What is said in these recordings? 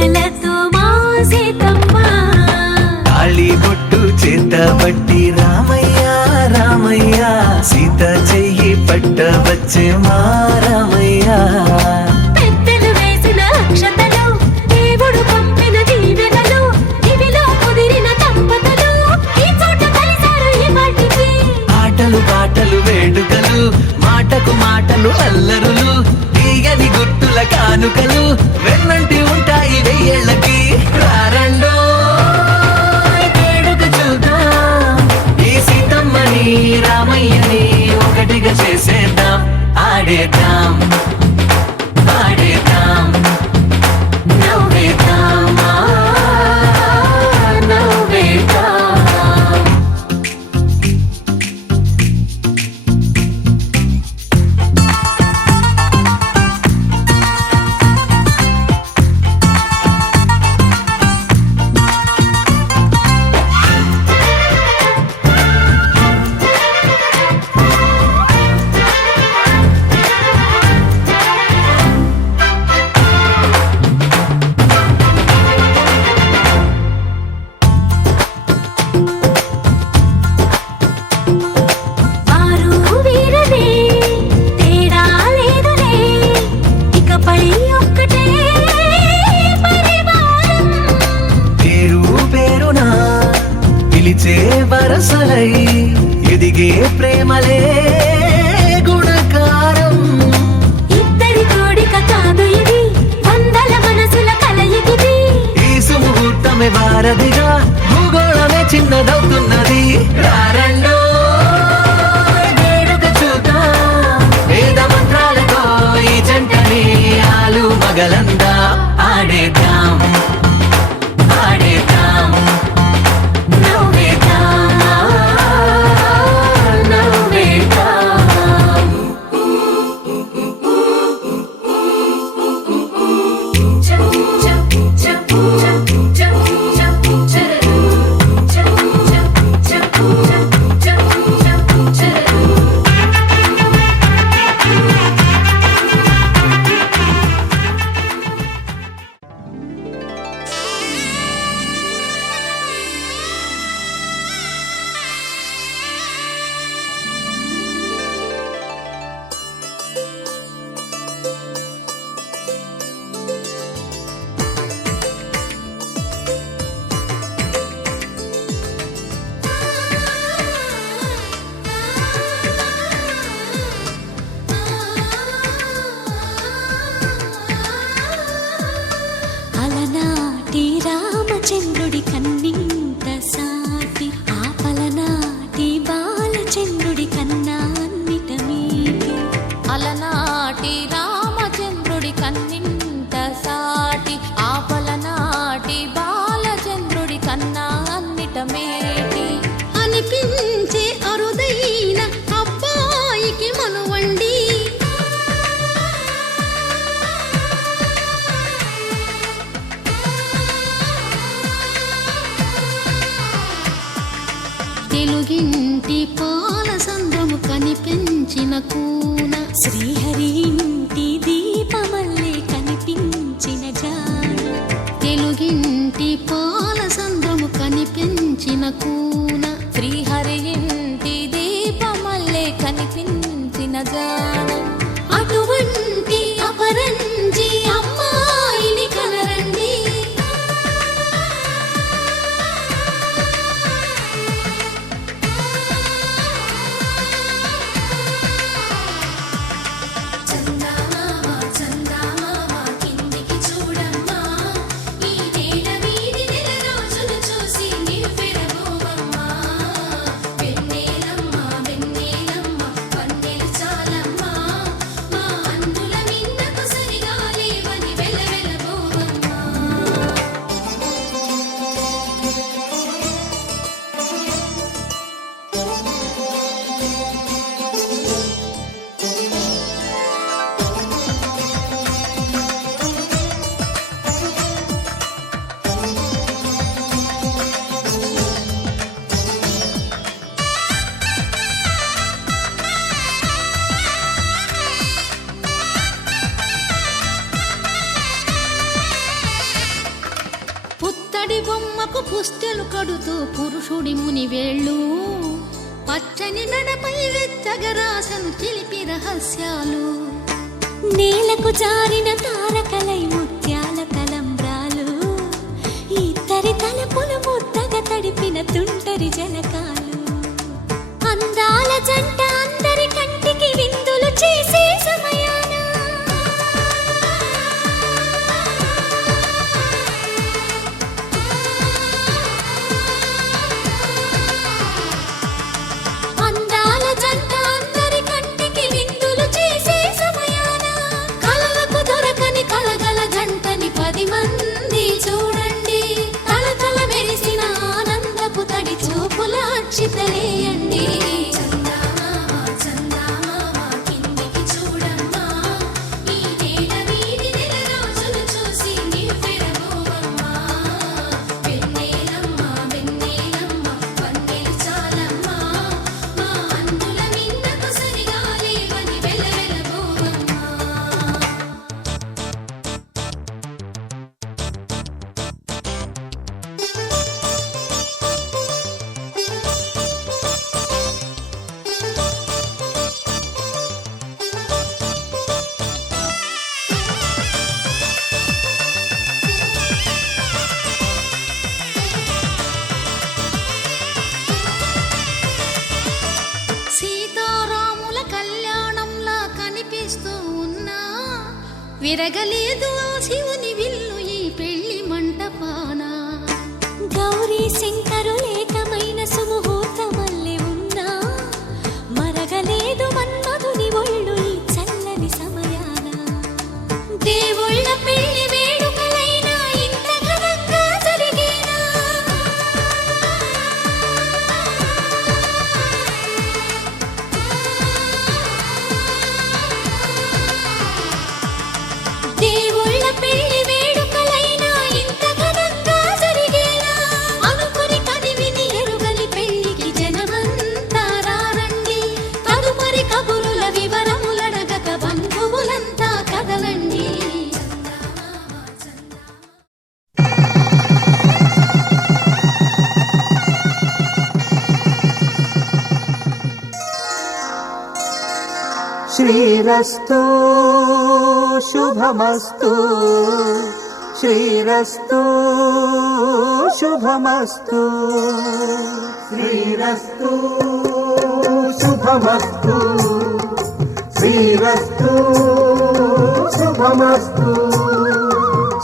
పూజలతో మా సీతమ్మ తాళి బొట్టు చేతబట్టి రామయ్య రామయ్య సీత చెయ్యి పట్టవచ్చే మా రామయ్య పెద్దలు వేసిన అక్షతలు దేవుడు పంపిన దీవెనలు ఇవిలో కుదిరిన దంపతులు ఈ చోట కలిసారు ఈ పాటికి ఆటలు పాటలు వేడుకలు మాటకు మాటలు అల్లరులు తీయని గుర్తుల కానుకలు వెన్నంటి ఉంటాయి వెయ్యేళ్ళకి రారండో వేడుక చూద్దాం ఈ సీతమ్మని రామయ్యని ఒకటిగా చేసేద్దాం ఆడేద్దాం ఆడేద్దాం నవ్వేద్దాం నవ్వేద్దాం వారు వీరలే తేడా లేదులే ఇకపై ఒక్కటే పరివారం పేరు పేరున పిలిచే వరసలై ఎదిగే ప్రేమలే గుణకారం ఇద్దరి కోడిక కాదు ఇది వందల మనసుల కలయికిది ఈ సుముహూర్తమే వారధిగా భూగోళమే చిన్నదవుతున్నది రారండో వేడుక చూద్దాం వేద మంత్రాలతో ఈ జంటని ఆలు మగలందా ఆడేద్దాం ఆడేద్దాం నవ్వేద్దాం నవ్వేద్దాం అలనాటి రామచంద్రుడి కన్నింత సాటి ఆపలనాటి బాలచంద్రుడి కన్నా అన్నిట మీటి అలనాటి రామచంద్రుడి కన్నింత సాటి ఆపలనాటి బాలచంద్రుడి కన్నా అన్నిట మేటి అనిపించే అరుదైన అబ్బాయికి మనువండి తెలుగింటి పాల సంద్రము కనిపించిన కూన శ్రీహరి ఇంటి దీపమల్లే కనిపించిన జాన తెలుగింటి పాల సంద్రము కనిపించిన కూన శ్రీహరి ఇంటి దీపమల్లే కనిపించిన జాన అటువంటి అపరంజి అమ్మాయిని కనరండి పుత్తడి బొమ్మకు పుస్తెలు కడుతూ పురుషుడి ముని వేళ్ళు పచ్చని నడపై వెచ్చగరాసను చిలిపి రహస్యాలు నేలకు జారిన తారకలై ముత్యాల తలంబ్రాలు ఇద్దరి తలపులు ముద్దగా తడిపిన తుంటరి జలకాలు అందాల జంట అందరి కంటికి విందులు చేసే సమయాన అందాల జంట అందరి కంటికి విందులు చేసే సమయాన కలలకు దొరకని కలగల జంటని 10 మంది చూడండి తలతల మెరిసిన ఆనందపు తడి చూపుల అక్షితలేయండి సీతారాముల కళ్యాణంలా కనిపిస్తూ ఉన్నా విరగలేదు ఆ శివుని విల్లు ఈ పెళ్లి మంటపాన గౌరీ శంకరులేకమైన సుముహూర్తమల్లె ఉన్నా మరగలేదు మన్మధుని ఒళ్ళు ఈ చల్లని సమయాన దేవుళ్ళ పెళ్లి వేడుకలైనా ఇంత ఘనంగా జరిగేనా దేవుళ్ళ పెళ్లి వేడుకలైనా ఇంత ఘనంగా జరిగేనా అనుకుని కదివిని ఎరుగని పెళ్లికి జనమంతా రారండి తదుపరి కబురుల వివరములడగక బంధువులంతా కదలండి శ్రీరస్తు శుభమస్తు శ్రీరస్తు శుభమస్తు శ్రీరస్తు శుభమస్తు శ్రీరస్తు శుభమస్తు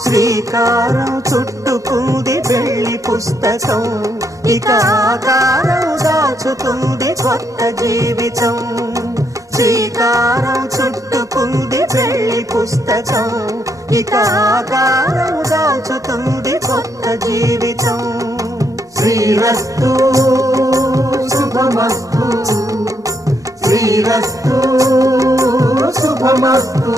శ్రీకారం చుట్టుకుంది పెళ్లి పుస్తకం ఇక ఆకారం దాచుతుంది కొత్త జీవితం శ్రీకారం చుట్టుకుంది పెళ్లి పుస్తకం ఇక ఆకారం దాచుతుంది కొత్త జీవితం శ్రీరస్తు శుభమస్తు శ్రీరస్తు శుభమస్తు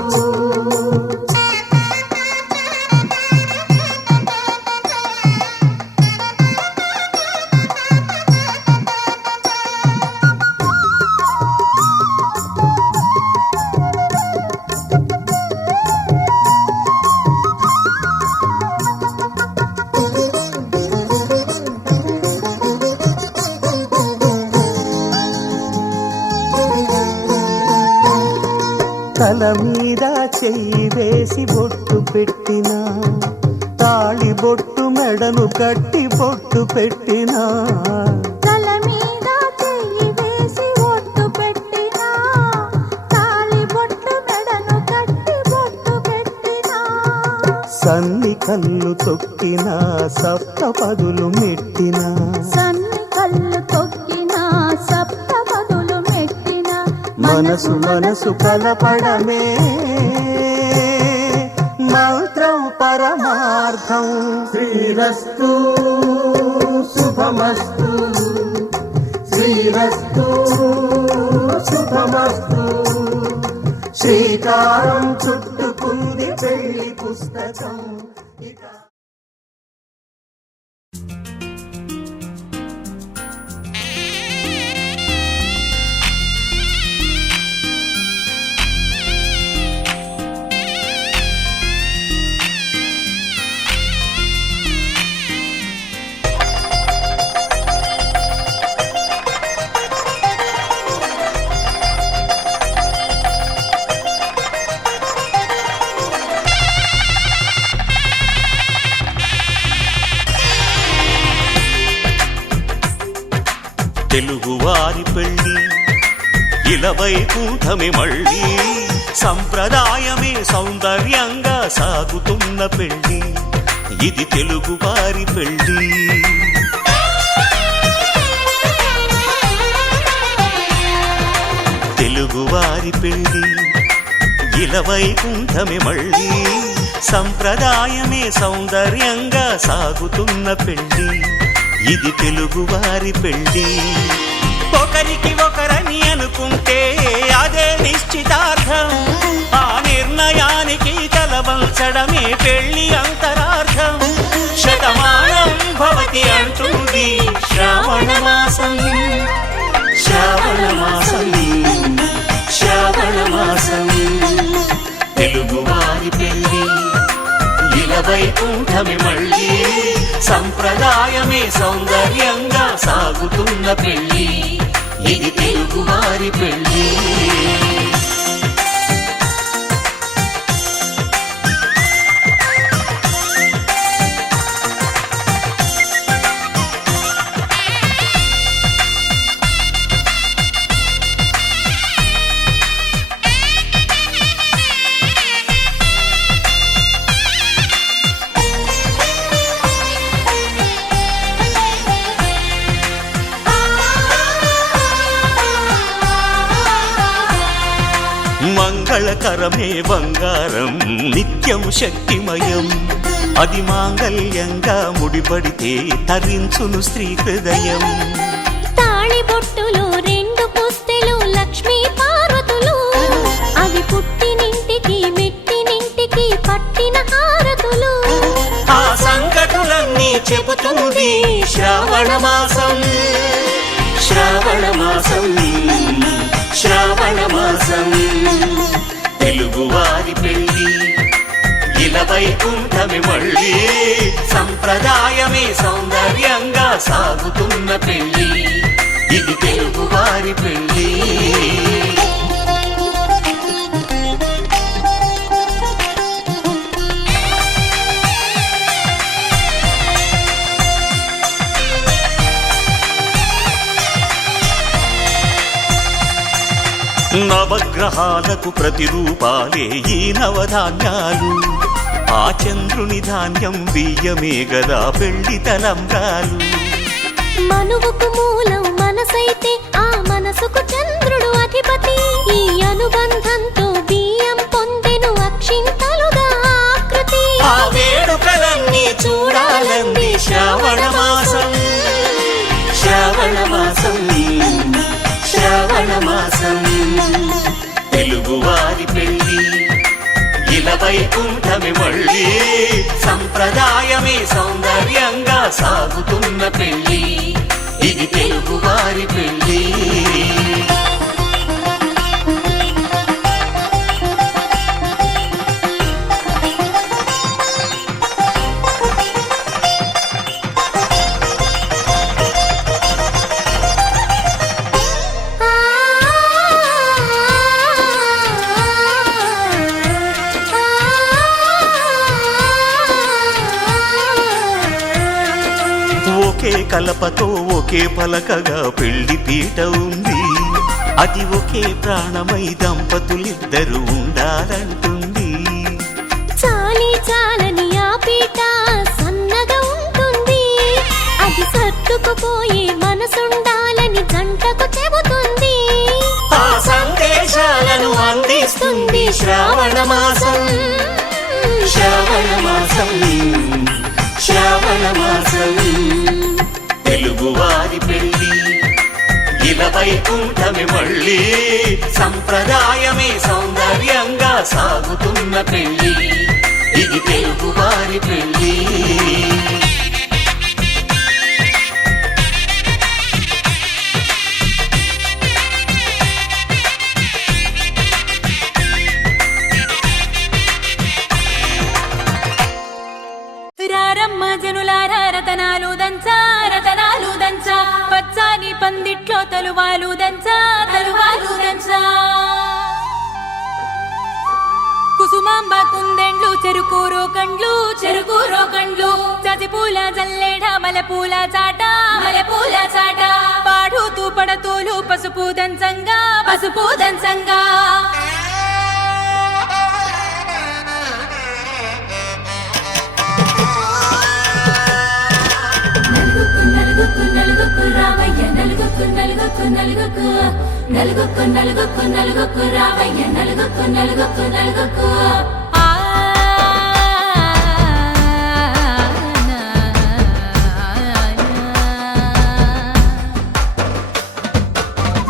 తల మీద చెయ్యి వేసి బొట్టు పెట్టినా తాళి బొట్టు మెడను కట్టి బొట్టు పెట్టినా తల మీద చెయ్యి వేసి ఒట్టు పెట్టినా తాళి బొట్టు మెడను కట్టి బొట్టు పెట్టినా సన్ని కళ్ళు తొక్కినా సప్త పదులు మెట్టినా సన్ని కళ్ళు తొక్కినా సప్త పదులు మెట్టినా మనసు మనసు కలపడమే మంత్రం పరమార్థం శ్రీరస్తు శుభమస్తు శ్రీరస్తు శుభమస్తు శ్రీకారం చుట్టుకుంది పెళ్లి పుస్తకం ఇక తెలుగువారి పెళ్ళి ఇలవైకుంఠమే మళ్ళీ సంప్రదాయమే సౌందర్యంగా సాగుతున్న పెళ్ళి ఇది తెలుగువారి పెళ్ళి తెలుగువారి పెళ్ళి ఇలవైకుంఠమే మళ్ళీ సంప్రదాయమే సౌందర్యంగా సాగుతున్న పెళ్ళి ఇది తెలుగువారి పెళ్ళి ఒకరికి ఒకరని అనుకుంటే అదే నిశ్చితార్థం ఆ నిర్ణయానికి తలవంచడమే పెళ్లి అంతరార్థం శతమానం భవతి అంటుంది శ్రావణ మాసం శ్రావణ మాసం శ్రావణ మాసం తెలుగువారి పెళ్ళి ఇలవైకుంఠమే మళ్ళీ సంప్రదాయమే సౌందర్యంగా సాగుతున్న పెళ్ళి ఇది తెలుగువారి పెళ్ళి మంగళకరమే బంగారం నిత్యం శక్తిమయం అది మాంగళ్యంగా ముడిపడితే తరించును స్త్రీ హృదయం తాళి బొట్టులో 2 పుస్తెలు లక్ష్మీ పార్వతులు అవి పుట్టినింటికి మెట్టినింటికి పట్టిన హారతులు ఆ సంకటులన్నీ చెబుతుంది శ్రావణ మాసం శ్రావణ మాసం శ్రావణ మాసం తెలుగువారి పెళ్ళి ఇలవైకుంఠమే మళ్ళీ సంప్రదాయమే సౌందర్యంగా సాగుతున్న పెళ్ళి ఇది తెలుగువారి పెళ్ళి నవగ్రహాలకు ప్రతిరూపాలే ఈ నవధాన్యాలు ఆ చంద్రుని ధాన్యం బియ్యమే గదా పెళ్లి తలంబ్రాలు మనువుకు మూలం మనసైతే ఆ మనసుకు చంద్రుడు అధిపతి ఈ అనుబంధంతో బియ్యం పొందెను అక్షింతలుగా ఆకృతి ఆ వేడుకలన్నీ చూడాలంది శ్రావణ మాసం శ్రావణ మాసం శ్రావణ మాసం తెలుగువారి పెళ్ళి ఇలవైకుంఠమే మళ్ళీ సంప్రదాయమే సౌందర్యంగా సాగుతున్న పెళ్ళి ఇది తెలుగువారి పెళ్ళి ఒకే కలపతో ఒకే పలకగా పెళ్లి పీట ఉంది అది ఒకే ప్రాణమై దంపతులిద్దరూ ఉండాలంటుంది చాలి చాలని ఆ పీట సన్నగా ఉంటుంది అది సర్దుకుపోయే మనసుండాలని జంటకు చెబుతుంది ఆ సందేశాలను అందిస్తుంది శ్రావణ మాసం శ్రావణ మాసం శ్రావణ మాసం తెలుగువారి పెళ్ళి ఇలవైకుంఠమే మళ్ళీ సంప్రదాయమే సౌందర్యంగా సాగుతున్న పెళ్ళి ఇది తెలుగువారి పెళ్ళి రారమ్మ జనులారా రతనాలు దంచా రతనాలు దంచా పచ్చాని పందిట్లో తలువాలు దంచా తలువాలు దంచా కుసుమాంబ కుందెండ్లు చెరుకూరో కండ్లు చెరుకూరో కండ్లు చసిపూల జల్లేడ మలెపూల చాట మలెపూల చాట పాడుతూ పడతోలు పసుపు దంచంగా పసుపు దంచంగా నలుగుకు నలుగుకు రావయ్య నలుగుకు నలుగుకు నలుగుకు నలుగుకు నలుగుకు నలుగుకు రావయ్య నలుగుకు నలుగుకు నలుగుకు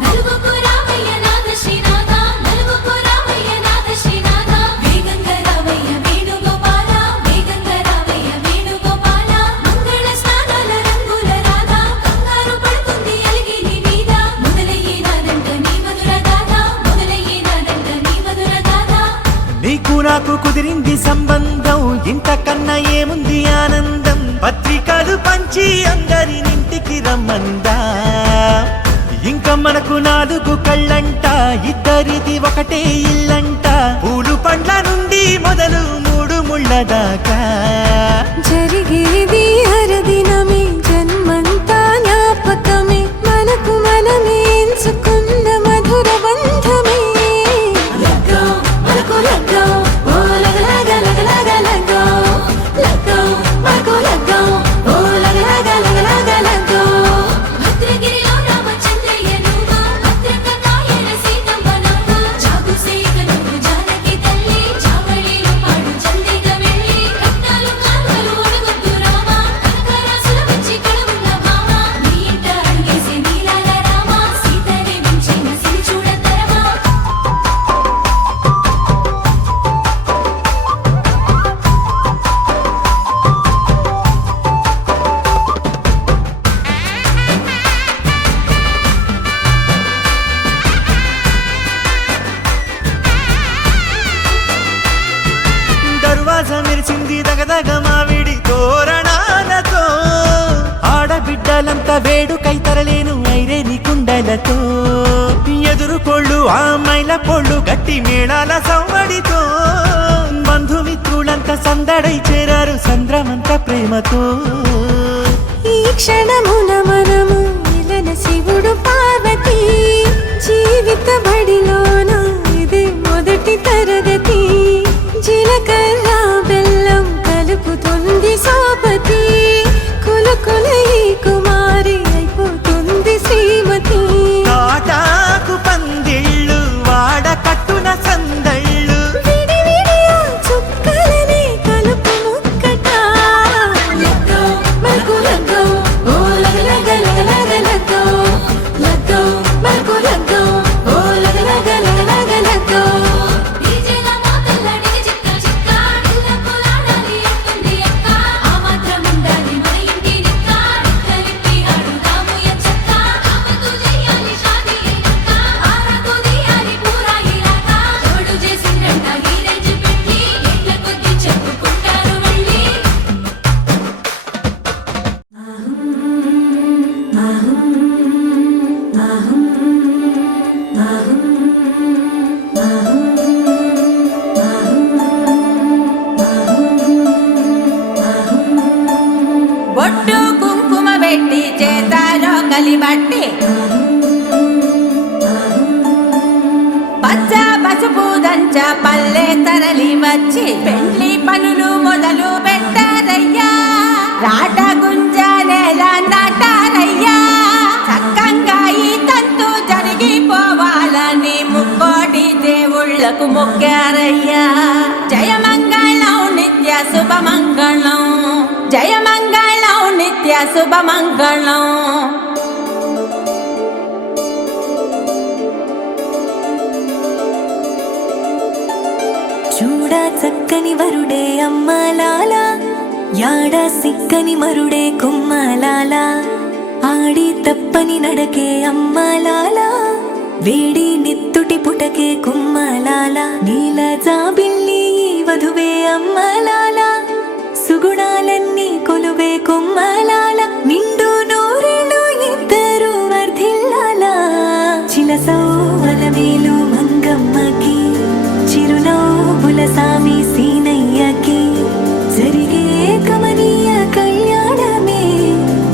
నలుగుకు రావయ్య నాద శ్రీనాథ నలుగుకు రావయ్య నాద శ్రీనాథ వేగంగా రావయ్య వేణుగోపాల వేగంగా రావయ్య వేణుగోపాల మంగళ స్నానాల రంగుల రాధ కంగారు పడుతుంది అలిగిని మీద మొదలయ్యేనాదంట నీ మధుర గాథ మొదలయ్యేనాదంట నీ మధుర గాథ నీకు నాకు కుదిరింది సంబంధం ఇంతకన్నా ఏముంది ఆనందం పత్రికలు పంచి అందరినింటికి రమ్మందా ఇంకా మనకు 4 కళ్ళంట ఇద్దరిది ఒకటే ఇల్లంట పూలు పండ్ల నుండి మొదలు 3 ముళ్ళ దాకా జరిగేది హరదినమే జన్మంతా జ్ఞాపకమే మనకు మనమే ఎంచుకున్న మధుర బంధమే లగ్గో మనకు లగ్గో ఓ లగలగ లగలగ లగ్గో లగ్గో మనకు లగ్గో ఓ లగలగ లగలగ లగ్గో భద్రగిరిలో రామచంద్రయ్య నువ్వు భద్రంగా కాయల సీతమ్మ నవ్వు జాగు సేక నువ్వు జానకి తల్లి జావళిలో పాడు చందిగా వెళ్ళి రత్నాలు కాంతలు అడగొద్దు రామ కనకరాసుల వచ్చి కళవున్న భామ నీ ఇంట అడుగేసి నీలాల రామ సీతనే మించిన సిరి చూడతరమా దర్వాజా మెరిసింది దగదగ మావిడి తోరణాలతో ఆడబిడ్డలంతా వేడుకై తరలేను ఐరేని కుండలతో ఎదురుకోళ్ళు ఆ మైల పొళ్ళు గట్టి మేళాల సవ్వడితో బంధుమిత్రులంతా సందడై చేరారు సంద్రమంత ప్రేమతో ఈ క్షణమున మనము ఇలన శివుడు పార్వతి జీవిత బడిలోన ఇదే మొదటి తరగతి జీలకర్ర బెల్లం కలుపుతుంది సోపతి కులుకుల ఈ కుమారి అయిపోతుంది శ్రీమతి తాటాకు పందిళ్ళు వాడ కట్టున సందళ్ళు విడివిడియా చుక్కలనే కలుపు ముక్కట లగ్గో మనకు లగ్గో ఓ లగలగ లగలగ లగ్గో లగ్గో మనకు లగ్గో ఓ లగలగ లగలగ లగ్గో డీజేల మోతల్ల డిగ చిక్క చిక్క డిల్లకు లాడాలి అంటుంది అక్క ఆ మాత్రం ఉండాలి మన ఇంటి నిక్క నిక్కలిప్పి ఆడుదాము ఎంచక్క ఆమెతో చెయ్యాలి షాదీ అక్క ఆరకు తీయాలి పూరా ఇలాక తోడు చేసిందంట ఈ రేంజ్ పెట్టి ఏళ్ళ కొద్ది చెప్పుకుంటారు మళ్ళీ బొట్టు కుంకుమ పెట్టి చేతారో కలిబట్టి పచ్చ పసుపు దంచ పల్లె తరలి వచ్చి పెళ్లి పనులు మొదలు పెట్టారయ్యా రాట గుంజనేల నాటారయ్యా చక్కంగా ఈ తంతు జరిగిపోవాలని ముక్కోటి దేవుళ్లకు మొక్కారయ్యా జయమంగళం నిత్య శుభమంగళం జయమంగళం నిత్య శుభమంగళం చూడ చక్కని వరుడే అమ్మలాల యాడ సిక్కని మరుడే కుమ్మలాల ఆడి తప్పని నడకే అమ్మలాల వేడి నెత్తుటి పుటకే కుమ్మలాల నీల జాబిల్లి ఈ వధువే అమ్మలాల సుగుణాలన్నీ కొలువే కుమ్మలాల నిండు నూరేళ్ళు ఇద్దరు వర్ధిల్లాల చిలసౌవల మేలు మంగమ్మకి చిరునవ్వుల సామి సీనయ్యకి జరిగే కమనీయ కళ్యాణమే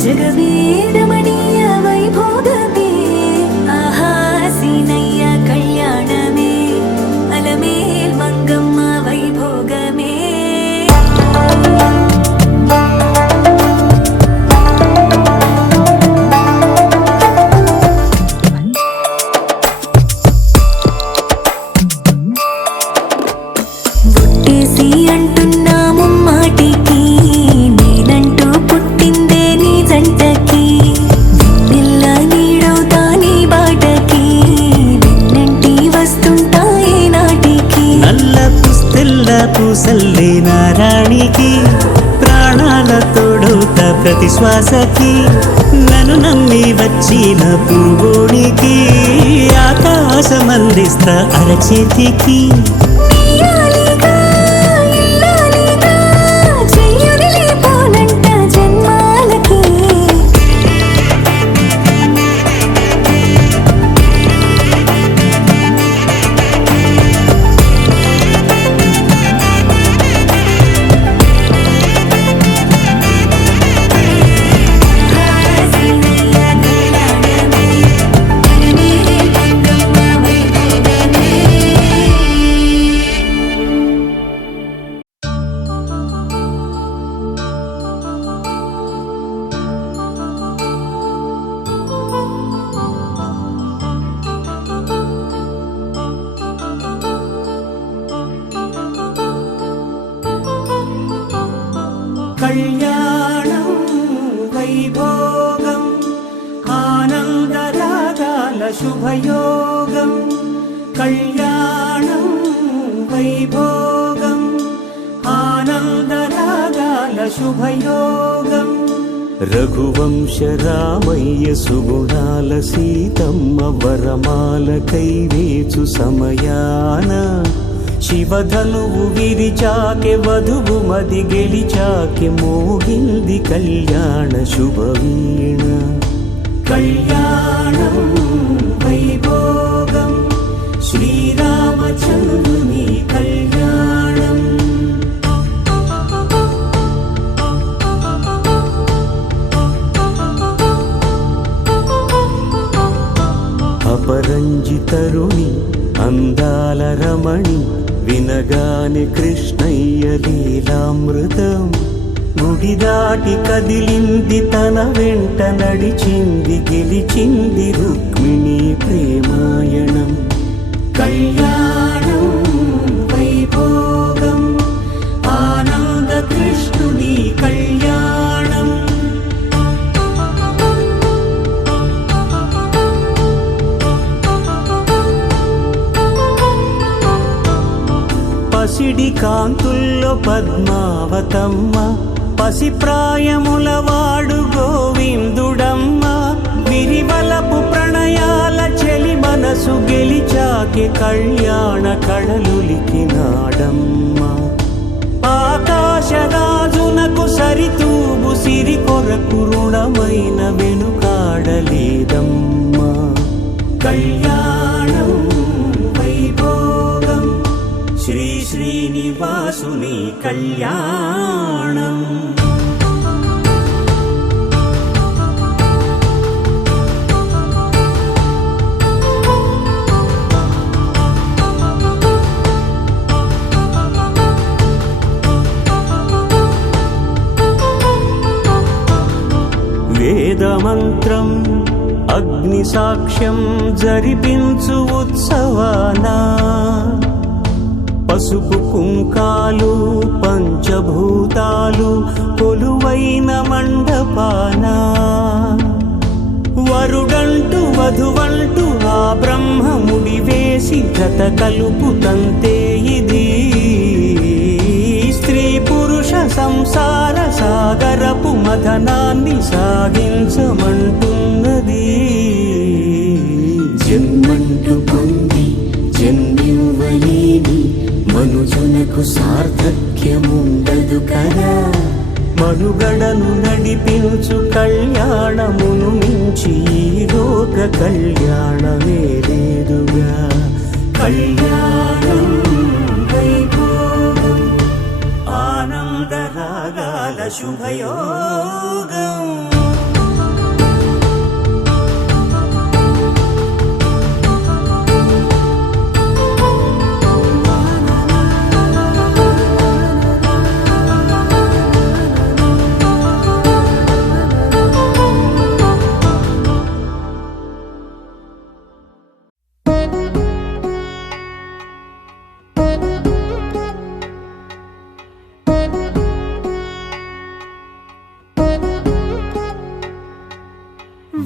జగవేదమణీయ వైభోగమే ప్రతి శ్వాసకి నన్ను నమ్మి వచ్చిన పువ్వుడికి ఆకాశమందిస్తా అరచేతికి నీయాలిగా, ఇల్లాలిగా, చెయ్యొదిలిపోనంట జన్మాలకి. కళ్యాణం వైభోగం ఆనందరాగాల శుభయోగం కళ్యాణం వైభోగం ఆనందరాగాల శుభయోగం రఘువంశ రామయ్య సుగుణాల సీతమ్మ వరమాల కైవేచు సమయాన శివధనువు విరిచాకె వధువు మది గెలిచాకె మోగింది కళ్యాణ శుభవీణ కళ్యాణం వైభోగం శ్రీరామచంద్రుని కళ్యాణం అపరంజి తరుణి అందాల రమణి వినగాని కృష్ణయ్య లీలామృతం గుడి దాటి కదిలింది తన వెంట నడిచింది గెలిచింది రుక్మిణి ప్రేమాయణం కళ్యాణం వైభోగం ఆనంద కృష్ణుని కళ్యాణం పసిడి కాంతుల్లో పద్మావతమ్మ పసిప్రాయముల వాడు గోవిందుడమ్మ విరివలపు ప్రణయాల చెలి మనసు గెలిచాకే కళ్యాణ కళలులికినాడమ్మ ఆకాశరాజునకు సరితూగు సిరి కొరకు రుణమైన వెనుకాడలేదమ్మా కళ్యాణం వైభోగం శ్రీ శ్రీనివాసుని కళ్యాణం వేదమంత్రం అగ్ని సాక్ష్యం జరిపించు ఉత్సవానా పసుపు కుంకాలు పంచభూతాలు కొలువైన మండపాన వరుడంటూ వధువంటూ ఆ బ్రహ్మముడి వేసి జత కలుపుతంతే ఇది స్త్రీ పురుష సంసార సాగరపు మథనాన్ని సాగించమంటున్నది జన్మంటూ పొంది జన్మివ్వలేని మనుజునకు సార్థక్యముండదు కదా మనుగడను నడిపించు కళ్యాణమును మించి ఈ లోక కళ్యాణమే లేదుగా కళ్యాణం వైభోగం ఆనందరాగాల శుభయోగం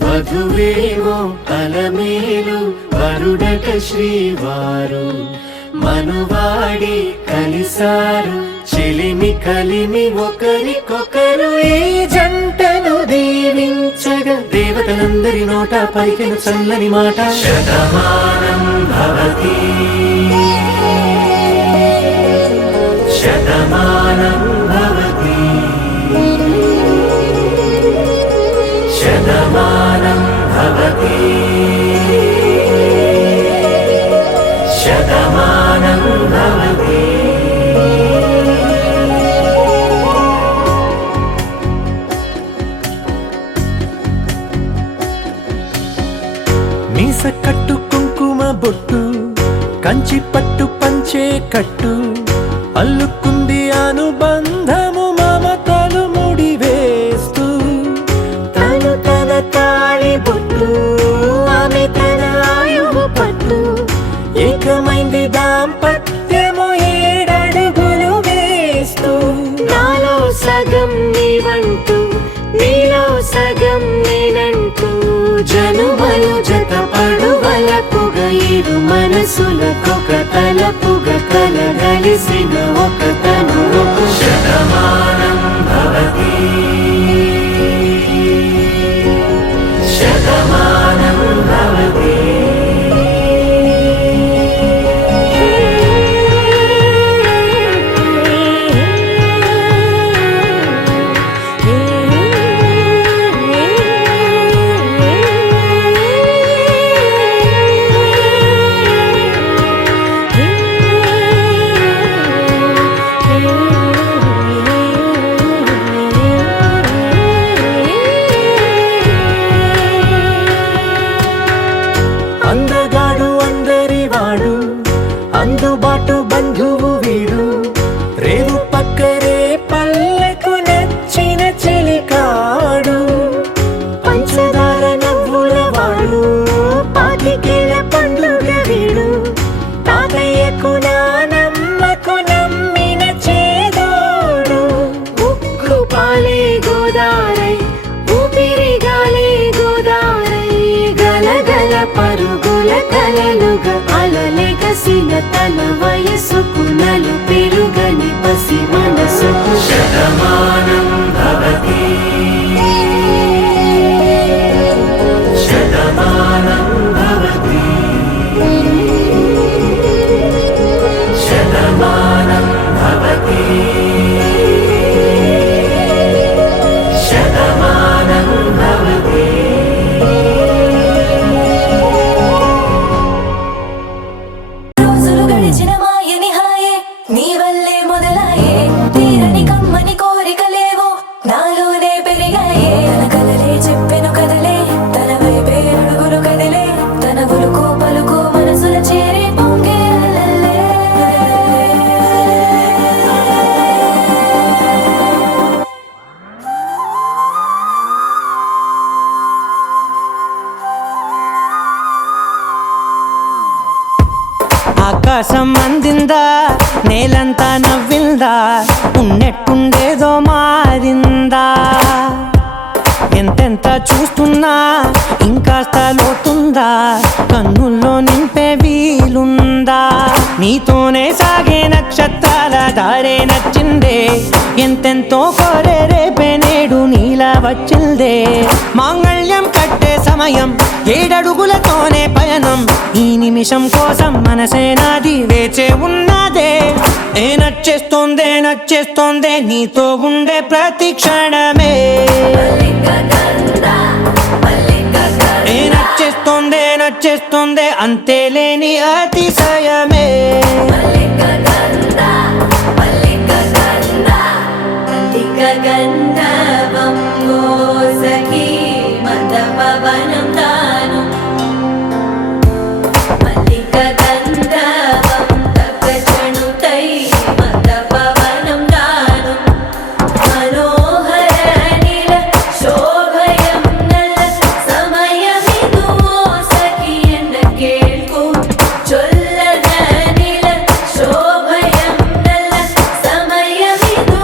వధువేమో అలమేలు వరుడట శ్రీవారు మనువాడి కలిసారు చెలిమి కలిమి ఒకరికొకరు ఈ జంట అందరి నోట పలికిన చల్లని మాట శతమానం భవతి శతమానం భవతి శతమానం భవతి శతమానం భవతి. మీస కట్టు కుంకుమ బొట్టు కంచి పట్టు పంచే కట్టు అల్లుకుంది అనుబంధము మమతలు ముడివేస్తూ తను తన తాళి బొట్టు ఆమె తన ఆయువు పట్టు ఏకమైంది దాంపత్యము 7 అడుగులు వేస్తూ నాలో సగం నీవంటూ నీలో సగం నేనంటూ జనుమలు జతపడు వలపుగ ఇరు మనసులకొక తలపుగ కలగలిసిన ఒక తను శతమానం భవతి శతమానం భవతి. అందగాడు అందరి వాడు అందుబాటు బంధువు వీడు రేవు పక్కరే పల్లెకు నచ్చిన చెలికాడు పంచదార నవ్వుల వాడు పాతికేల పండుగ వీడు తాతయ్యకు నానమ్మకు నమ్మిన చేదోడు ఉక్కు పాలే గోదారై ఊపిరిగాలే గోదారై గలగల పరుగుల కలలుగా అలలెగసిన తన వయసుకు నలు పెరుగని పసి మనసుకు శతమానం భవతి శతమానం భవతి శతమానం భవతి శతమానం భవతి. రోజులు గడిచిన మాయని హాయే నీ వల్లే మొదలాయే తీరని కమ్మని కోరికలేవో నాలోనే పెరిగాయే తన కదలే చెప్పెను కదలే తన వైపే అడుగులు కదిలే తన ఉలుకు పలుకు మనసుల చేరి పొంగే అలలే. ఆకాశం అందిందా నేలంతా నవ్విందా ఉన్నట్టుండేదో మారిందా ఎంతెంత చూస్తున్నా ఇంకాస్త లోతుందా కన్నుల్లో నింపే వీలుందా నీతోనే సాగే నక్షత్రాల దారే నచ్చిందే ఎంతెంతో కోరే రేపే నేడు నీలా వచ్చిందే మాంగళ్యం కట్టే సమయం 7 అడుగులతోనే పయనం ఈ నిమిషం కోసం మనసే నాది వేచే ఉన్నదే ఏ నచ్చేస్తోందే నచ్చేస్తోందే నీతో ఉండే ప్రతి క్షణమే ఏ నచ్చేస్తోందే నచ్చేస్తోందే అంతేలేని అతిశయమే గంధవం సఖీ మద పవనం దాను మల్లిక గంధవం తగ్గణుతై మద పవనం దాను మనోహర నిల శోభయం నల సమయమిదు సఖీ ఎన్న కేൾക്കൂ చొల్లన నిల శోభయం నల సమయమిదు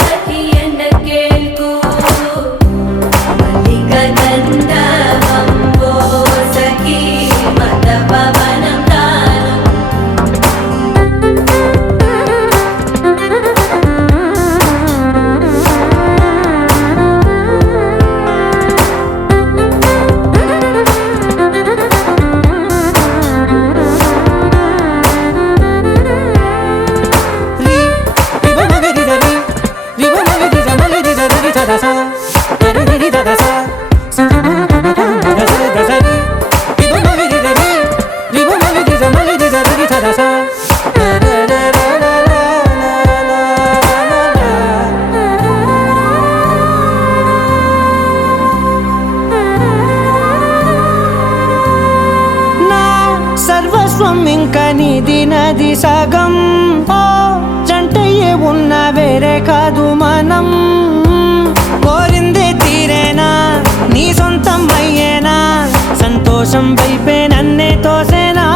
సఖీ ఎన్న కేൾക്കൂ మల్లిక గంధవం నిది నది సగం ఓ జంటయ్యే ఉన్న వేరే కాదు మనం కోరిందే తీరేనా నీ సొంతం అయ్యేనా సంతోషం వైపే నన్నే తోసేనా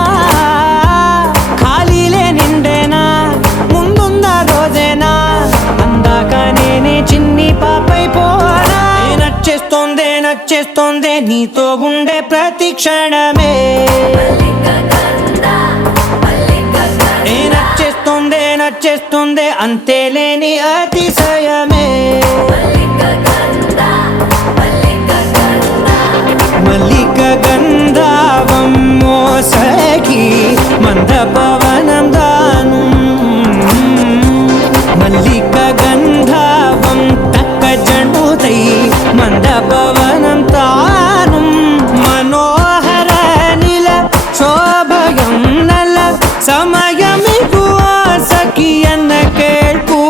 ఖాళీలే నిండేనా ముందున్న రోజేనా అందాక నేనే చిన్ని పాపైపోనా నచ్చేస్తోందే నీతో ఉండే ప్రతి క్షణమే నచ్చేస్తోందే అంతేలేని అతిశయమే మల్లిక గంధావం మోసగి మంద పవనం దాను మల్లిక గంధావం తక్క జండుతై మంద పవనం తాను మనోహర నిల శోభయం నల సమయమిగు సఖియన్న కేൾపు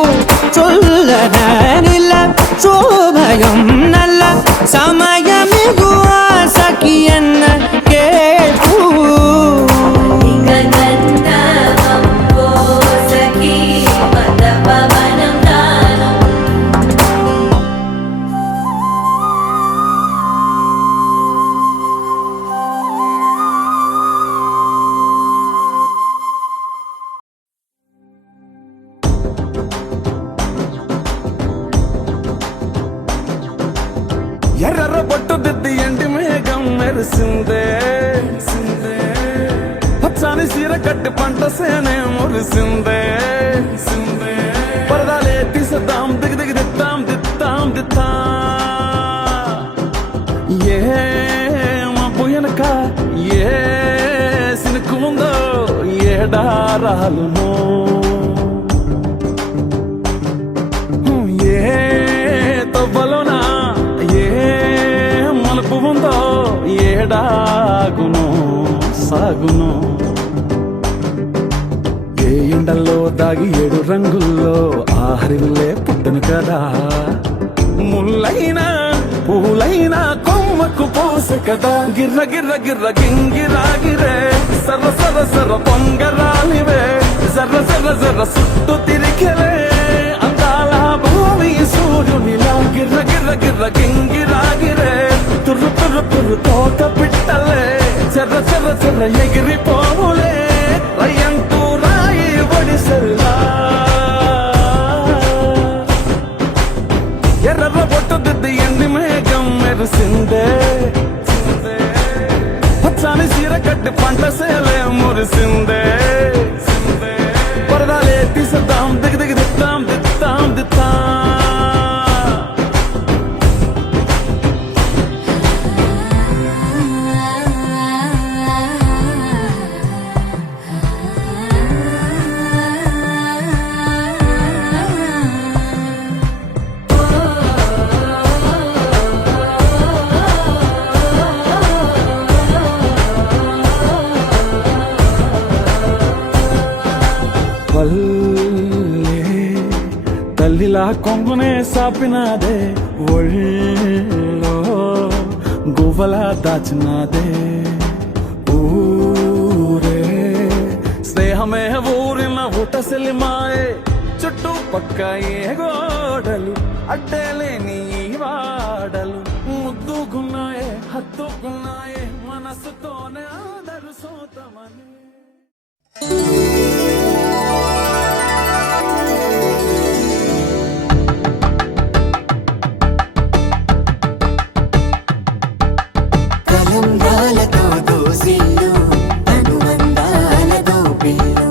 చొల్లన నిల శోభయం నల్ల సమయమిగు సఖియన్న కేൾపు ఎర్ర పట్టు దిద్ది ఎండి మేఘం మెరిసిందే పచ్చని సీర కట్టి పంట సేనే మురిసిందే పరదాలే తీసేద్దాం దిగి దిత్తాం ఏ మబ్బు వెనక ఏ సినుకు ఉందో ఏడారాలునో ఏ తవ్వలోనా ఏ మలుపు ఉందో ఏడాగును సాగును ఏ ఎండల్లో దాగి 7 రంగుల్లో ఆహరిల్లే పుట్టను కదా ముల్లైనా పూలైనా కొమ్మకు పోసె కదా గిర్ర గింగిరాగిరే సర్ర పొంగరాలివే జర్ర సుట్టు తిరిగిరే అందాల భూమి సూర్యునిలా గిర్ర గింగిరాగిరే తుర్రు తోట పిట్టలే చెర్ర ఎగిరిపోవులే రయ్యంటూ రాయి ఒడిసెల్లా ఎర్ర పొట్టు దిద్ది ఎండి మేఘం మెరిసిందే పచ్చని సీర కట్టి పంట సేలే మురిసిందే పరదాలే తీసేద్దాం దిగి దిత్తాం తల్లిలా కొంగునే సాపినాదే ఒళ్ళో గువ్వలా దాచినాదే ఊరే స్నేహమే ఊరిన ఊటసెలిమాయే చుట్టూ పక్క ఏ గోడలు అడ్డేలేని వాడలు ముద్దుకున్నాయే హత్తుకున్నాయే మనసుతోనే ఆదరు సోతమని కలంబ్రాలతో దోసిల్లు అనుబంధాలతో పిల్లు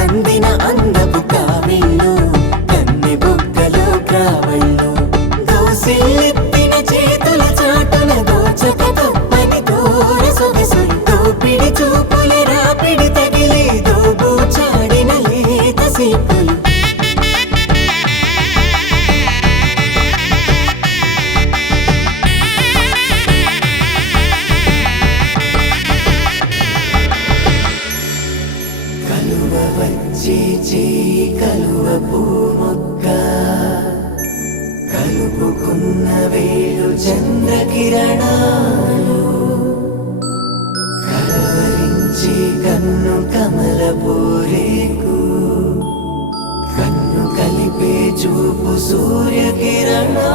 అందిన అందపు కావిళ్ళు కన్ని బుగ్గలో గ్రావళ్ళు దోసిల్లెత్తిన చేతుల చాటున దోచక తప్పని దూర సొగసులు దోపిడి చూపుల రాపిడి తగిలి దోబూచాడిన లేత సీపులు కలువ పూ మొక్క కలుపుకున్న వేలు చంద్రకిరణాలు కలవరించి కన్ను కమల పూరేకు కన్ను కలిపే చూపు సూర్యకిరణాలు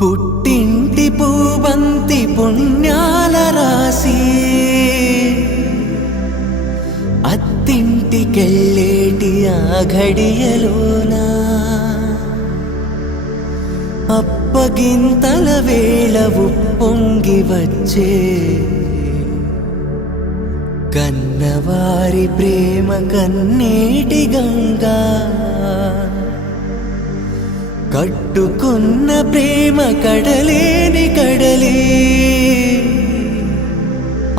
పుట్టింటి పూబంతి పుణ్యాల రాసి అత్తింటికెళ్ళేటి ఆ ఘడియలోనా అప్పగింతల వేళ ఉప్పొంగి వచ్చే కన్నవారి ప్రేమ కన్నీటి గంగా కట్టుకున్న ప్రేమ కడలేని కడలి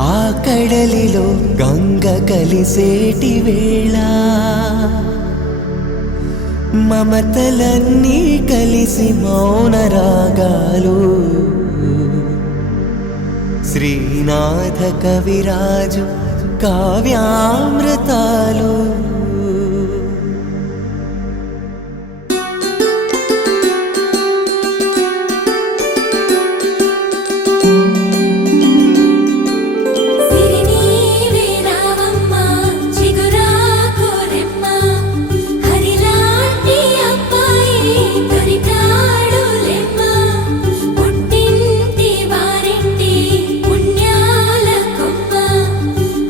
ఆ కడలిలో గంగ కలిసేటి వేళ మమతలన్నీ కలిసి మౌన రాగాలు శ్రీనాథ కవిరాజు కావ్యామృతాలు సిరినీవే రావమ్మ చిగురాకురెమ్మ హరిలాంటి అబ్బాయి దొరికాడులెమ్మ పుట్టింటి వారింటి పుణ్యాల కొమ్మ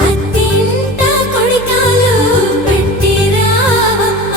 అత్తింట కొడికాలు పెట్టి రావమ్మ.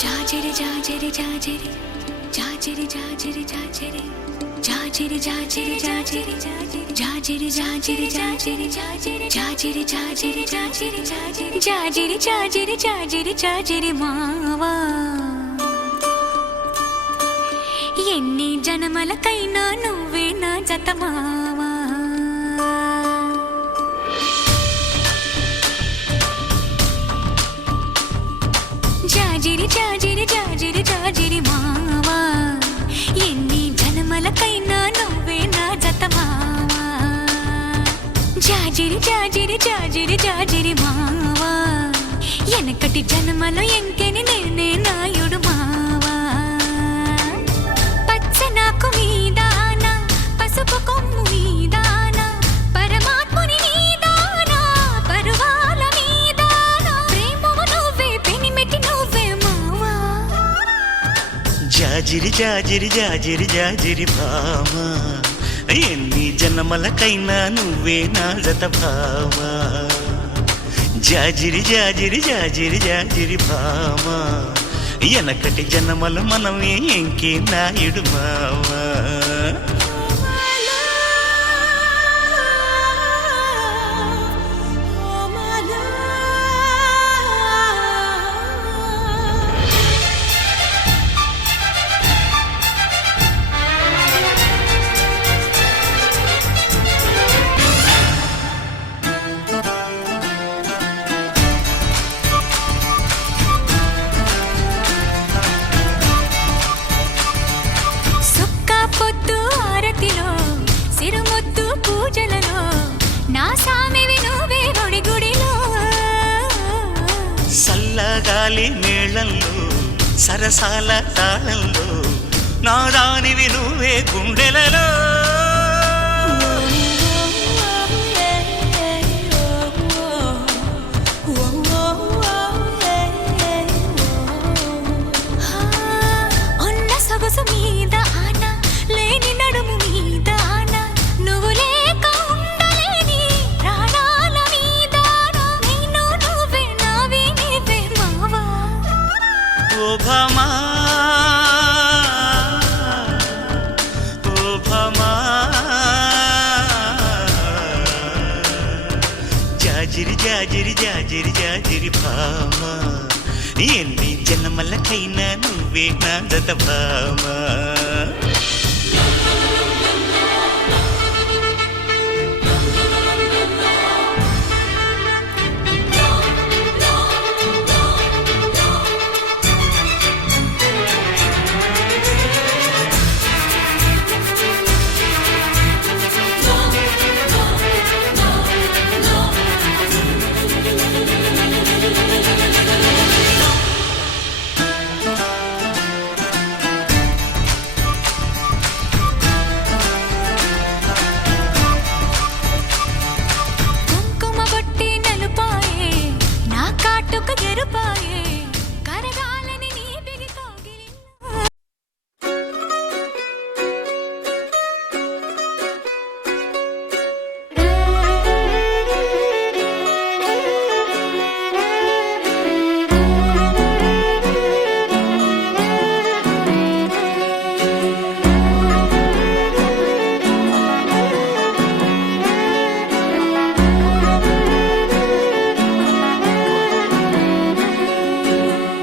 జాజిరి జాజిరి జాజిరి జాజిరి జాజిరి జాజిరి జాజిరి జాజిరి జాజిరి జాజిరి జాజిరి జాజిరి జాజిరి జాజిరి జాజిరి జాజిరి జాజిరి జాజిరి జాజిరి మావా ఎన్ని జన్మలకైనా నువ్వే నా జత మావా జాజిరి జాజిరి జాజిరి జాజిరి మావా ఎన్ని జన్మలకైనా నువ్వే నా జత మావా జాజిరి జాజిరి జాజిరి జాజిరి మావా ఎనకటి జన్మలో ఎంకెని నేనే నాయుడు మావా పచ్చనాకు మీదాన పసుపు కొమ్ము మీదాన పరమాత్ముని నీదాన పరువాల మీదాన ప్రేమము నువ్వే పెనిమిటి నువ్వే మావా జాజిరి జాజిరి జాజిరి జాజిరి భామా ఎన్ని జన్మలకైనా నువ్వే నా జత భామా జాజిరి జాజిరి జాజిరి జాజిరి భామా ఎనకటి జన్మలు మనమే ఎంకే నాయుడు మావా గాలి మేళంలో సరసాల తాళంలో నా దానివి నువ్వే గుండెలలో ఉన్న సొగసు మీద ఆన లేని నడుము మీద ఆన నువ్వు లేక ఉండలేని ప్రాణాల మీద నేను నువ్వే నావి నీవే మావా ఓ భామా ఓ భామా జాజిరి జాజిరి జాజిరి జాజిరి భామా ఎన్ని జన్మలకైనా నువ్వే నా జత భామా కుంకుమ బొట్టి నలుపాయే నా కాటుక ఎరుపాయే కరగాలని నీ బిగి కోగిలి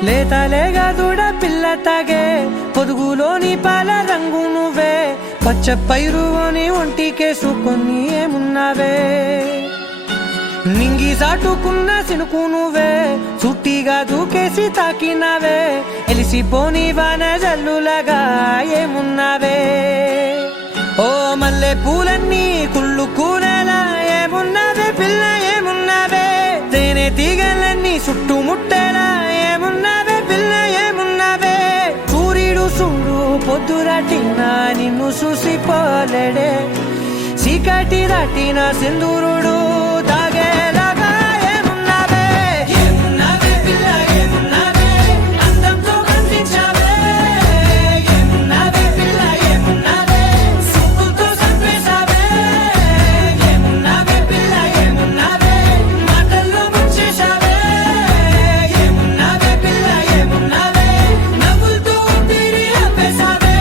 లేతలేగా దూడ పిల్ల తాగే పొదుగులోని పాల రంగు నువ్వే పచ్చ పైరుని ఒంటికేసుకొని ఏమున్నావే నింగి సాటుకున్న సినుకు నువ్వే చుట్టిగా దూకేసి తాకినావే ఎలిసిపోని వాన జల్లులాగా ఏమున్నావే ఓ మల్లె పూలన్నీ కుళ్ళు కూరలా ఏమున్నావే పిల్ల ఏమున్నావే తేనె తీగలన్నీ చుట్టుముట్టేలా ఏమున్నావే పిల్ల ఏమున్నావే సూర్యుడు చూడు పొద్దురాటిన నిన్ను చూసిపోలేడే చీకటి దాటిన సింధూరుడు తాగేలాగా ఏమున్నావే ఏమున్నావే పిల్ల ఏమున్నావే అందంతో కనిపించావే ఏమున్నావే పిల్ల ఏమున్నావే సుక్కుతో చంపేశావే ఏమున్నావే పిల్ల ఏమున్నావే మాటల్లో ముంచేశావే ఏమున్నావే పిల్ల ఏమున్నావే నవ్వులతో ఊపిరి ఆపేశావే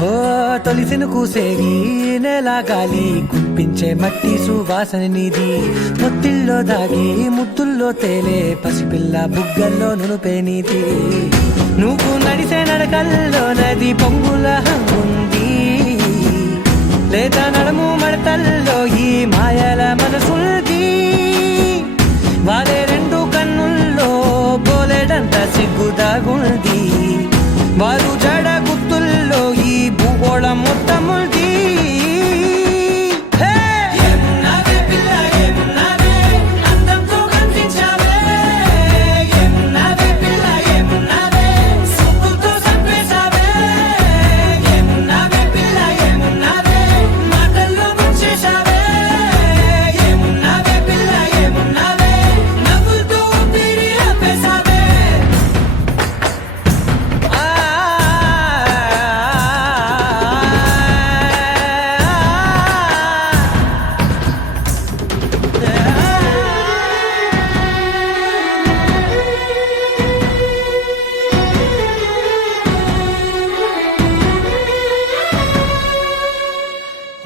ఓ తొలిసిను కూసేగి నెల గాలి కుప్పించే మట్టి సువాసన నీది ముత్తిల్లో దాగి ముద్దుల్లో తేలే పసిపిల్ల బుగ్గల్లో నునుపే నీది నువ్వు నడిసే నడకల్లో నది పొంగుల హంగుంది లేత నడుము మడతల్లో ఈ మాయల మనసుంది వారే రెండు కన్నుల్లో పోలేడంత సిగ్గుదాగుంది వారు జడ గుర్తుల్లో ఈ భూగోళం మొత్తముంది ఏమున్నావే పిల్ల ఏమున్నావే అందంతో కనిపించావే ఏమున్నావే పిల్ల ఏమున్నావే సుక్కుతో చంపేశావే ఏమున్నావే పిల్ల ఏమున్నావే మాటల్లో ముంచేశావే ఏమున్నావే పిల్ల ఏమున్నావే నవ్వులతో ఊపిరి ఆపేశావే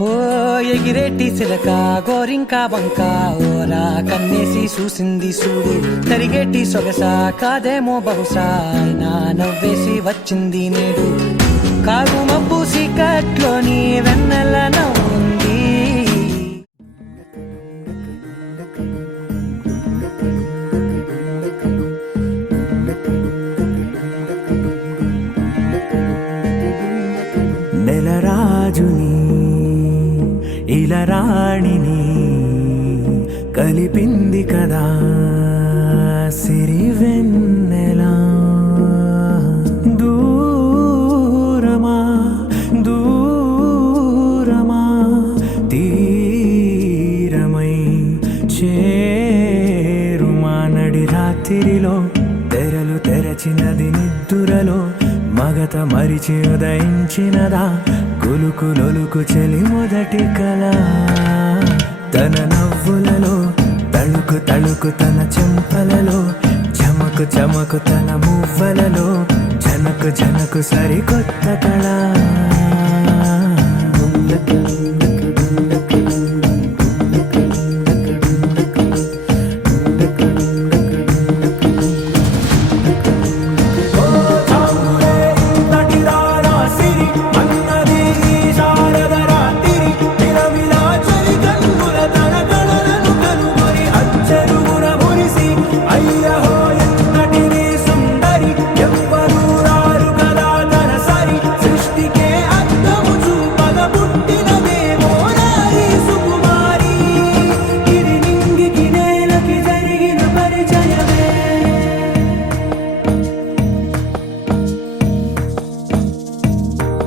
ఓ ఎగిరేటి సిలక గోరింక వంక ఓరా కన్నేసి చూసింది చూడు తరిగేటి సొగస కాదేమో బహుశా అయినా నవ్వేసి వచ్చింది నేడు కాగు మబ్బు సీకట్లోని వెన్నెల నవ్వుంది ఇలరాణిని కలిపింది కదా సిరివెన్నెలా దూరమా దూరమా తీరమై చేరుమా నడి రాత్రిలో తెరలు తెరచినది నిద్దురలో మగత మరిచి ఉదయించినదా కులుకులొలుకు చెలి మొదటి కళ తన నవ్వులలో తళుకు తళుకు తన చెంపలలో చమకు చమకు తన మువ్వలలో జనకు జనకు సరికొత్త కళ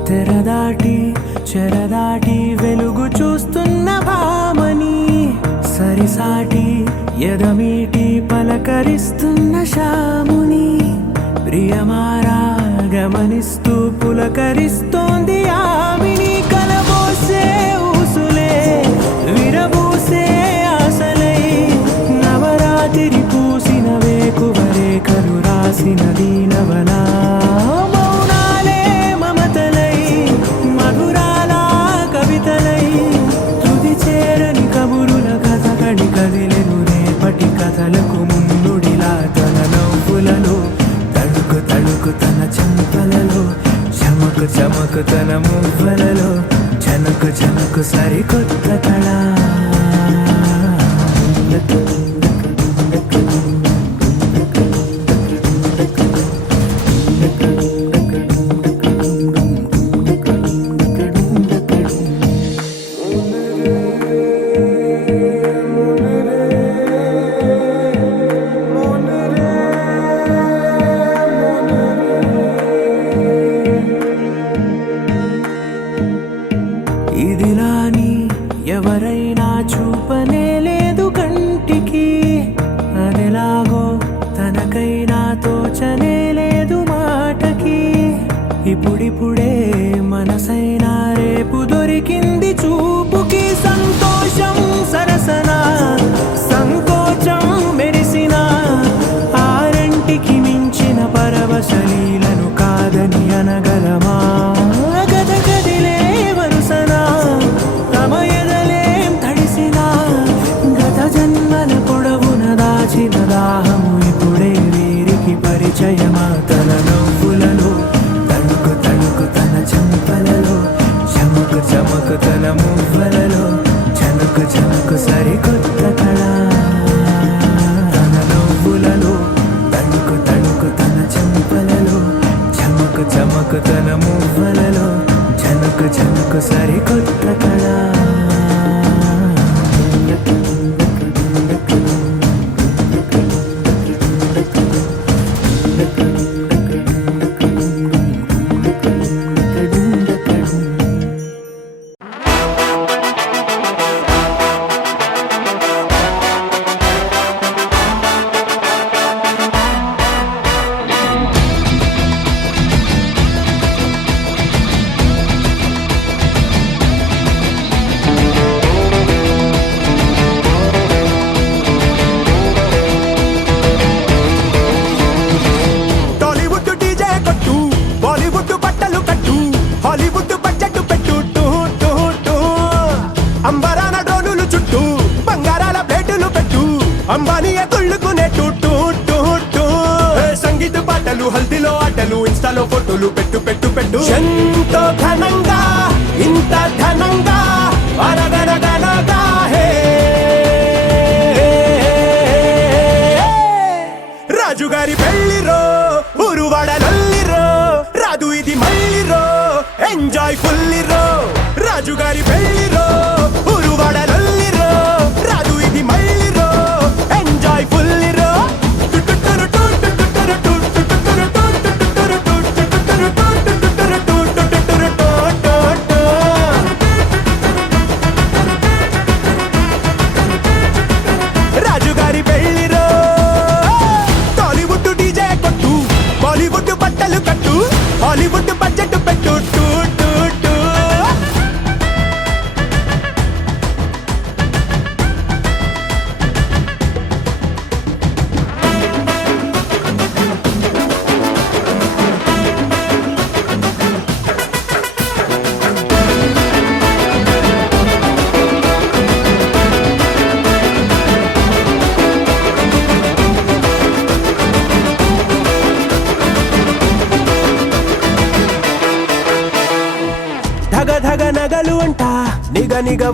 తెరదాటి చెరదాటి వెలుగు చూస్తున్న భామని సరిసాటి ఎదమీటి పలకరిస్తున్న శాముని ప్రియమారా గమనిస్తూ పులకరిస్తోంది ఆమిని కలబోసే ఊసులే విరబూసే ఆశలై నవరాత్రి పూసిన వేకువరేఖలు రాసిన దీనవనా కదిలెను రేపటి కథలకు ముందుడిలా తన నవ్వులలో తడుకు తడుకు తన చెంపలలో చమకు చమకు తన మువ్వలలో జనకు జనకు సరికొత్త కళ ఇదిలాని ఎవరైనా చూపనే లేదు కంటికి అదెలాగో తనకైనా తోచనే లేదు మాటకి ఇప్పుడిప్పుడే మనసైనా రేపు దొరికింది చూపుకి సంతోషం సరసన సంకోచం మెరిసిన ఆరంటికి మించిన పరవశలీలను కాదని అనగలమా దాహము ఇప్పుడే వీరికి పరిచయమా తన నవ్వులలో తణుకు తణుకు తన చెంపలలో చమకు చమకు తన మువ్వలలో జనకు జనకు సరికొత్త కళ తన నవ్వులలో తణుకు తణుకు తన చెంపలలో చమకు చమకు తన మువ్వలలో జనకు జనకు సరికొత్త కళ అంబానీయ కొళ్ళుకునే సంగీత పాటలు హల్దీలో ఆటలు ఇన్స్టాలో ఫోటోలు పెట్టు పెట్టు పెట్టు ఎంతో ఘనంగా ఇంత ఘనంగా అనగనగనగా హే రాజుగారి పెళ్లిరో ఊరువాడలల్లిరో రాదు ఇది మళ్ళీరో ఎంజాయ్ ఫుల్లిరో రాజుగారి పెళ్లిరో ఊరు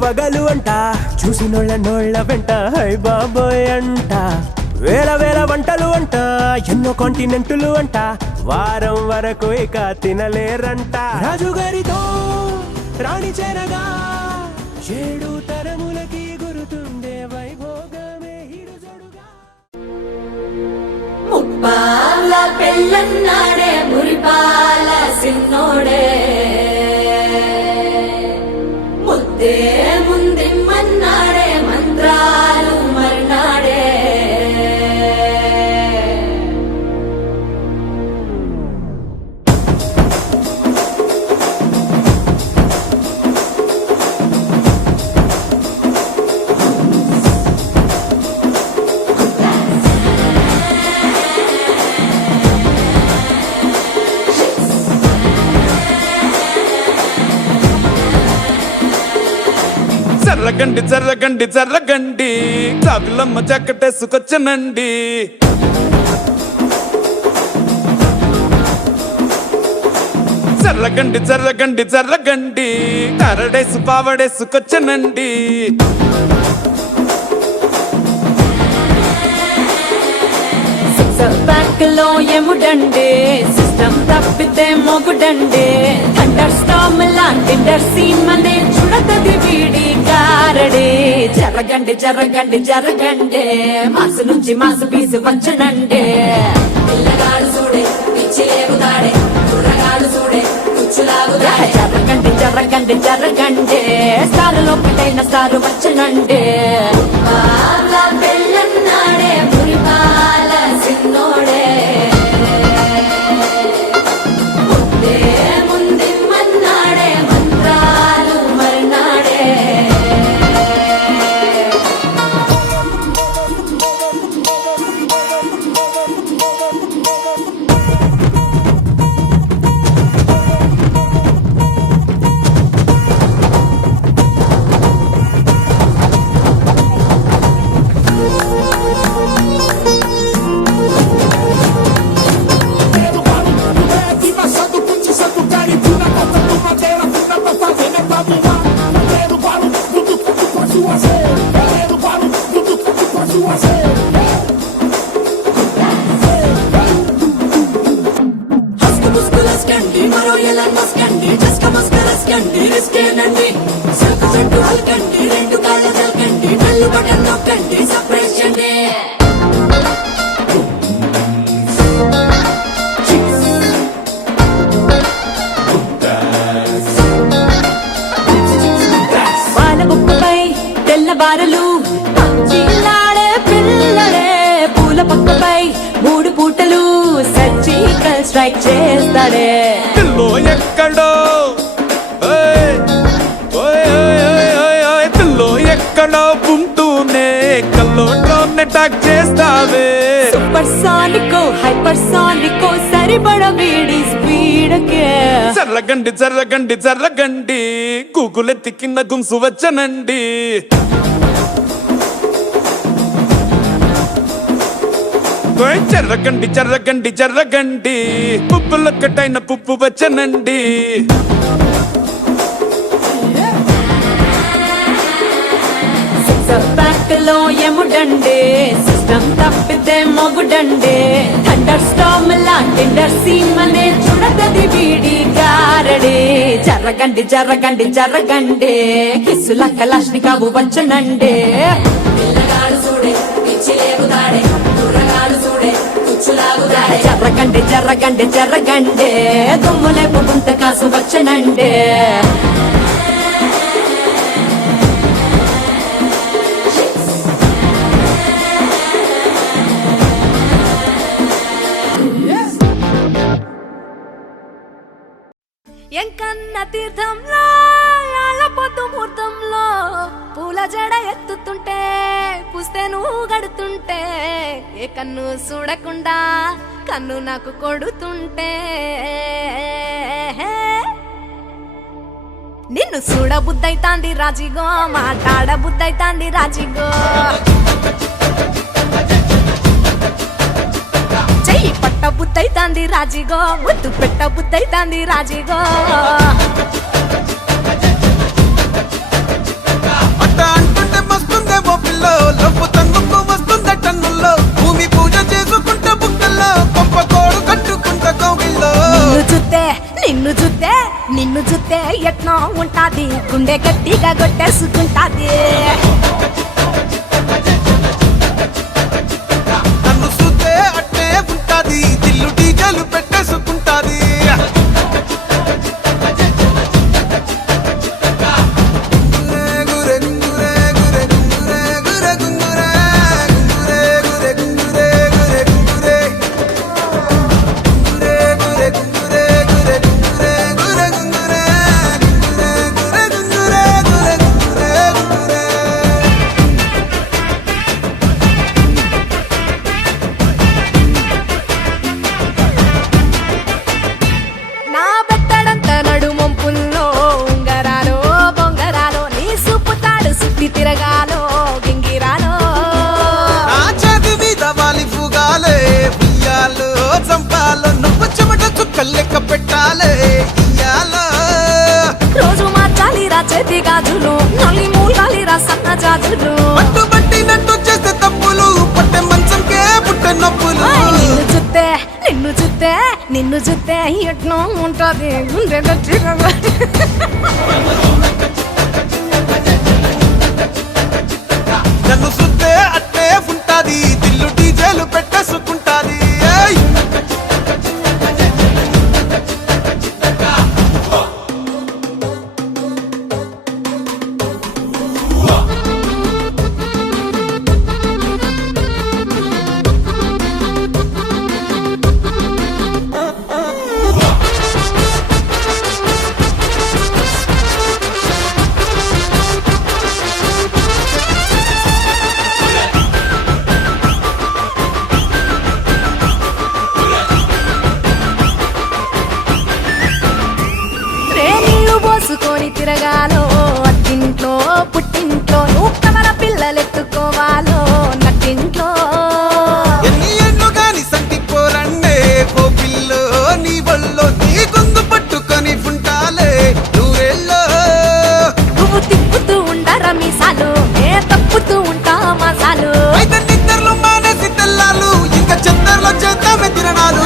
వగలు అంట చూసినోళ్ళ నోళ్ళ వెంట హై బాబోయ్ అంట వేల వేల వంటలు అంట ఎన్నో కాంటినెంటులు అంట వారం వరకు ఇక తినలేరంట రాజుగారితో రాణి చేరగా 7 తరములకి గురుతుండే వైభోగమే హిరుజడుగా ముప్పాల పెళ్ళన్నాడే మురిపాల సిన్నోడే ముద్దే ముందిమ్మన్నాడే మంత్రాలు మర్నాడే జర్రగండి జర్రగండి జర్రగండి చాకులమ్మ చక్కటేసుకొచ్చనండి జర్రగండి జర్రగండి జర్రగండి కరడేసు పావడేసుకొచ్చనండి బ్యాంక్ లో ఎముడండే సిస్టమ్ తప్పితే మొగుడండే థండర్ స్టామ్ లాంటి సీమనే చూడతది వీడి గారడే జరగండి జరగండి జరగండే మాసు నుంచి మాసు పీసు వచ్చనండే పిల్లగాడు చూడే పిచ్చి లేగుతాడే కుర్రగాడు చూడే కుచ్చులాగుతాడే జరగండి జరగండి జరగండే స్టారులో ఒకటైన స్టారు వచ్చనండే పెళ్ళన్నాడే మురిపాల సిన్నోడే ముద్దే ముందిమ్మన్నాడే మంత్రాలు మర్నాడే మరో ఎలా మస్కండి జస్క మస్కరస్కండి రిస్కేనండి సల్కు సట్టు హల్కండి రెండు కాళ్ళ చల్కండి కళ్ళు బటన్ నొక్కండి సర్ప్రైజ్ చేయండి పాలబుక్కపై తెల్లబారలు పచ్చిలాడే పిల్లడే పూల పక్కపై 3 పూటలు సర్జికల్ స్ట్రైక్ చేస్తాడే పిల్లో ఎక్కడో పిల్లో ఎక్కడో ఉంటూనే కల్లోనే టాక్ చేస్తావే సూపర్ సానికో హైపర్ సానికో సరిపడ వీడి స్పీడ్ కే జర్రగండి జర్రగండి జర్రగండి గూగులెత్తి కింద గుంసు వచ్చనండి జర్రగండి జర్రగండి జర్రగండి పుప్పులొక్కటైన పుప్పు వచ్చనండి బ్యాంక్ లో ఎముడండే సిస్టమ్ తప్పితే మొగుడండే థండర్ స్టామ్ లాంటి సీమనే చూడతది వీడి గారడే జరగండి జరగండి జరగండి కిస్సుల కలాష్నికావు వచ్చనండే పిల్లగాడు చూడే పిచ్చి లేగుతాడే కుర్రగాడు చూడే కుచ్చులాగుతాడే జరగండి జరగండి జరగండి దుమ్ములేపు గుంత కాసు వచ్చనండే ఎంకన్న తీర్థంలో పొద్దు ముహూర్తంలో పూల జడ ఎత్తుతుంటే పుస్తే నువ్వు గడుతుంటే ఏ కన్ను చూడకుండా కన్ను నాకు కొడుతుంటే నిన్ను చూడ బుద్ధైతాంది రాజిగో మాట్లాడ బుద్ధైతాంది రాజిగో చెయ్యి పట్ట బుద్ధైతాంది రాజిగో ముద్దు పెట్ట బుద్ధైతాంది రాజిగో చూస్తే ఎట్నో ఉంటాది గుండె గట్టిగా కొట్టేసుకుంటాది నన్ను చూస్తే అట్టే ఉంటాది దిల్లు డీజలు పెట్టేసుకుంటాది నా బెత్తడంత నడుమొంపుల్లో ఉంగరాలో బొంగరాలో నీ సుప్పుతాడు సుత్తి తిరగాలో గింగిరాలో నా చేతి మీద వాలి ఫుగాలే ఉయ్యాలో చంపాలో నువ్వు చెమట చుక్కలు లెక్క పెట్టాలే ఇయ్యాలో రోజు మార్చాలిరా చేతి గాజులు నల్లి మూలాలిరా సన్న జాజులు పట్టుబట్టినట్టు చేస్తే తప్పులు పట్టే మంచంకే పుట్టే నొప్పులు నిన్ను చూస్తే ఎట్నో ఉంటది గుండె గట్టిగా నన్ను చూస్తే అట్టే ఉంటాది దిల్లు డీజేలు పెట్టేసుకుంటాది ఏయ్! నీళ్లు పోసుకొని తిరగాలో అట్టింట్లో పుట్టింట్లో నువ్వు కమల పిల్లలెత్తుకోవాలో నట్టింట్లో ఎన్ని ఎన్ను గాని సంటిపోరండే ఓ పిల్లో నీ వల్లో నీ గొంతు పట్టుకొని ఉంటాలే నూరేళ్ళో నువ్వు తిప్పుతూ ఉండరా మీసాలు ఏ తప్పుతూ ఉంటా మసాలు అయితే నిద్రలు మానేసి తెల్లాలు ఇంకా చెత్తర్లో చేద్దామే తిరణాలు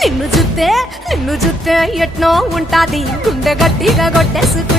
నిన్ను చూస్తే ఎట్నో ఉంటాది గుండె గట్టిగా కొట్టేసుకు